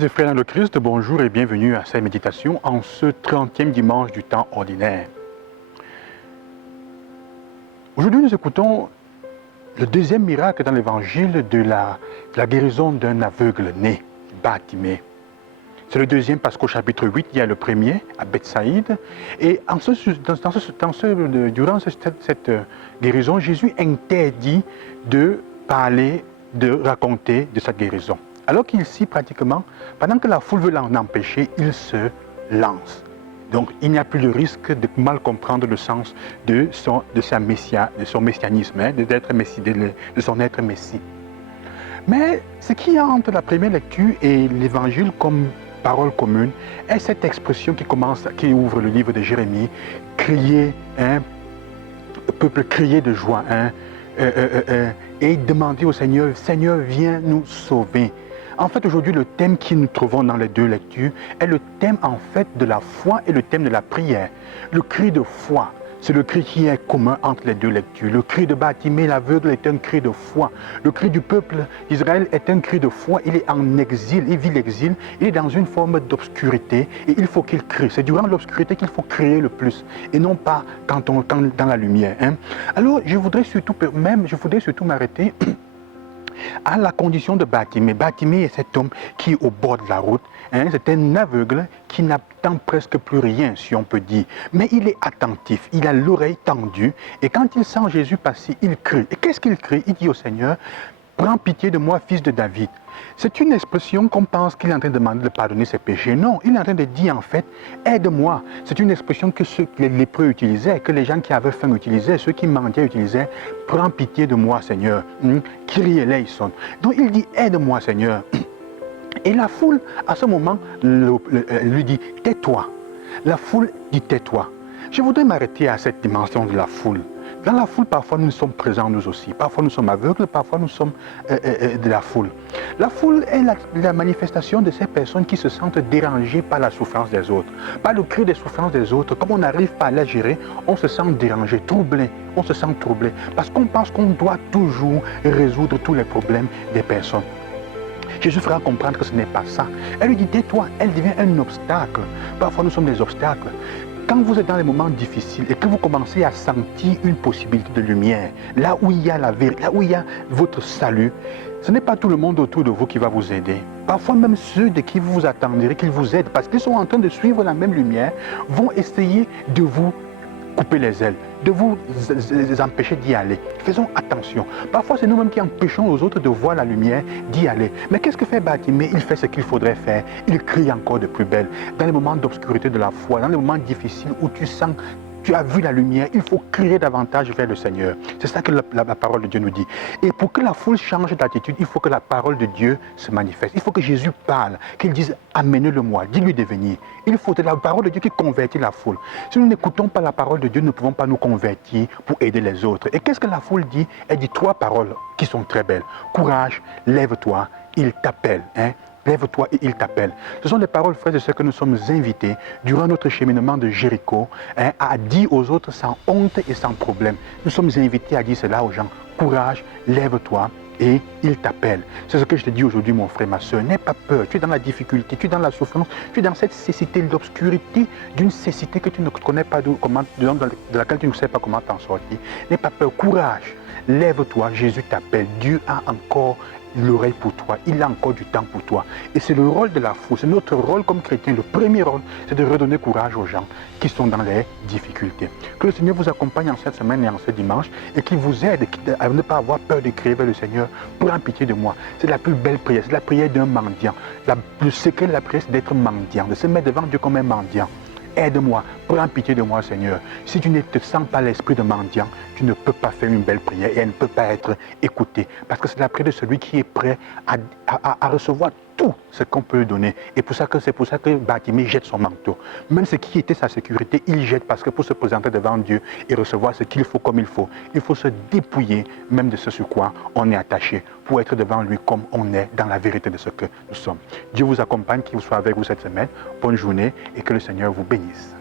Sœurs et frères dans le Christ, bonjour et bienvenue à cette méditation en ce 30e dimanche du temps ordinaire. Aujourd'hui, nous écoutons le deuxième miracle dans l'évangile de la guérison d'un aveugle né, Bartimée. C'est le deuxième parce qu'au chapitre 8, il y a le premier à Bethsaïde. Et durant cette guérison, Jésus interdit de parler, de raconter de sa guérison. Alors qu'ici, pratiquement, pendant que la foule veut l'en empêcher, il se lance. Donc, il n'y a plus de risque de mal comprendre le sens de son messianisme, de son être messie. Mais ce qui y a entre la première lecture et l'évangile comme parole commune est cette expression qui ouvre le livre de Jérémie, crier, le peuple crier de joie, et demander au Seigneur, Seigneur, viens nous sauver. En fait, aujourd'hui, le thème que nous trouvons dans les deux lectures est le thème, en fait, de la foi et le thème de la prière. Le cri de foi, c'est le cri qui est commun entre les deux lectures. Le cri de Bartimée, l'aveugle, est un cri de foi. Le cri du peuple d'Israël est un cri de foi. Il est en exil, il vit l'exil, il est dans une forme d'obscurité et il faut qu'il crie. C'est durant l'obscurité qu'il faut crier le plus et non pas quand dans la lumière. Alors, je voudrais surtout m'arrêter à la condition de Bartimée. Bartimée est cet homme qui est au bord de la route. C'est un aveugle qui n'attend presque plus rien, si on peut dire. Mais il est attentif, il a l'oreille tendue. Et quand il sent Jésus passer, il crie. Et qu'est-ce qu'il crie? Il dit au Seigneur, prends pitié de moi, fils de David. C'est une expression qu'on pense qu'il est en train de demander de pardonner ses péchés. Non, il est en train de dire en fait, aide-moi. C'est une expression que les lépreux utilisaient, que les gens qui avaient faim utilisaient, ceux qui mendiaient utilisaient. Prends pitié de moi, Seigneur. Kyrie eleison. Donc il dit, aide-moi, Seigneur. Et la foule, à ce moment, lui dit, tais-toi. La foule dit, tais-toi. Je voudrais m'arrêter à cette dimension de la foule. Dans la foule, parfois, nous sommes présents nous aussi. Parfois, nous sommes aveugles, parfois, nous sommes de la foule. La foule est la manifestation de ces personnes qui se sentent dérangées par la souffrance des autres. Par le cri des souffrances des autres, comme on n'arrive pas à la gérer, on se sent dérangé, troublé. On se sent troublé. Parce qu'on pense qu'on doit toujours résoudre tous les problèmes des personnes. Jésus fera comprendre que ce n'est pas ça. Elle lui dit, tais-toi, elle devient un obstacle. Parfois, nous sommes des obstacles. Quand vous êtes dans les moments difficiles et que vous commencez à sentir une possibilité de lumière, là où il y a la vérité, là où il y a votre salut, ce n'est pas tout le monde autour de vous qui va vous aider. Parfois même ceux de qui vous vous attendrez qu'ils vous aident, parce qu'ils sont en train de suivre la même lumière, vont essayer de vous couper les ailes, de vous empêcher d'y aller. Faisons attention. Parfois, c'est nous-mêmes qui empêchons aux autres de voir la lumière, d'y aller. Mais qu'est-ce que fait Bartimée? Il fait ce qu'il faudrait faire. Il crie encore de plus belle. Dans les moments d'obscurité de la foi, dans les moments difficiles où tu as vu la lumière, il faut crier davantage vers le Seigneur. C'est ça que la parole de Dieu nous dit. Et pour que la foule change d'attitude, il faut que la parole de Dieu se manifeste. Il faut que Jésus parle, qu'il dise « Amenez-le-moi, dis-lui de venir ». Il faut la parole de Dieu qui convertit la foule. Si nous n'écoutons pas la parole de Dieu, nous ne pouvons pas nous convertir pour aider les autres. Et qu'est-ce que la foule dit? Elle dit trois paroles qui sont très belles. Courage, lève-toi, il t'appelle. Lève-toi et il t'appelle. Ce sont des paroles, frères et sœurs, que nous sommes invités, durant notre cheminement de Jéricho, à dire aux autres sans honte et sans problème. Nous sommes invités à dire cela aux gens. Courage, lève-toi et il t'appelle. C'est ce que je te dis aujourd'hui, mon frère, ma soeur. N'aie pas peur. Tu es dans la difficulté, tu es dans la souffrance, tu es dans cette cécité, l'obscurité d'une cécité que tu ne connais pas, de laquelle tu ne sais pas comment t'en sortir. N'aie pas peur. Courage, lève-toi. Jésus t'appelle. Dieu a encore l'oreille pour toi, il a encore du temps pour toi. Et c'est le rôle de la foule, c'est notre rôle comme chrétien. Le premier rôle, c'est de redonner courage aux gens qui sont dans les difficultés. Que le Seigneur vous accompagne en cette semaine et en ce dimanche et qu'il vous aide à ne pas avoir peur de crier vers le Seigneur. Prends pitié de moi. C'est la plus belle prière, c'est la prière d'un mendiant. Le secret de la prière, c'est d'être mendiant, de se mettre devant Dieu comme un mendiant. Aide-moi, prends pitié de moi, Seigneur. Si tu ne te sens pas l'esprit de mendiant, tu ne peux pas faire une belle prière et elle ne peut pas être écoutée. Parce que c'est la prière de celui qui est prêt à recevoir tout ce qu'on peut lui donner. Et c'est pour ça que Bartimée jette son manteau. Même ce qui était sa sécurité, il jette parce que pour se présenter devant Dieu et recevoir ce qu'il faut comme il faut se dépouiller même de ce sur quoi on est attaché pour être devant lui comme on est dans la vérité de ce que nous sommes. Dieu vous accompagne, qu'il soit avec vous cette semaine. Bonne journée et que le Seigneur vous bénisse.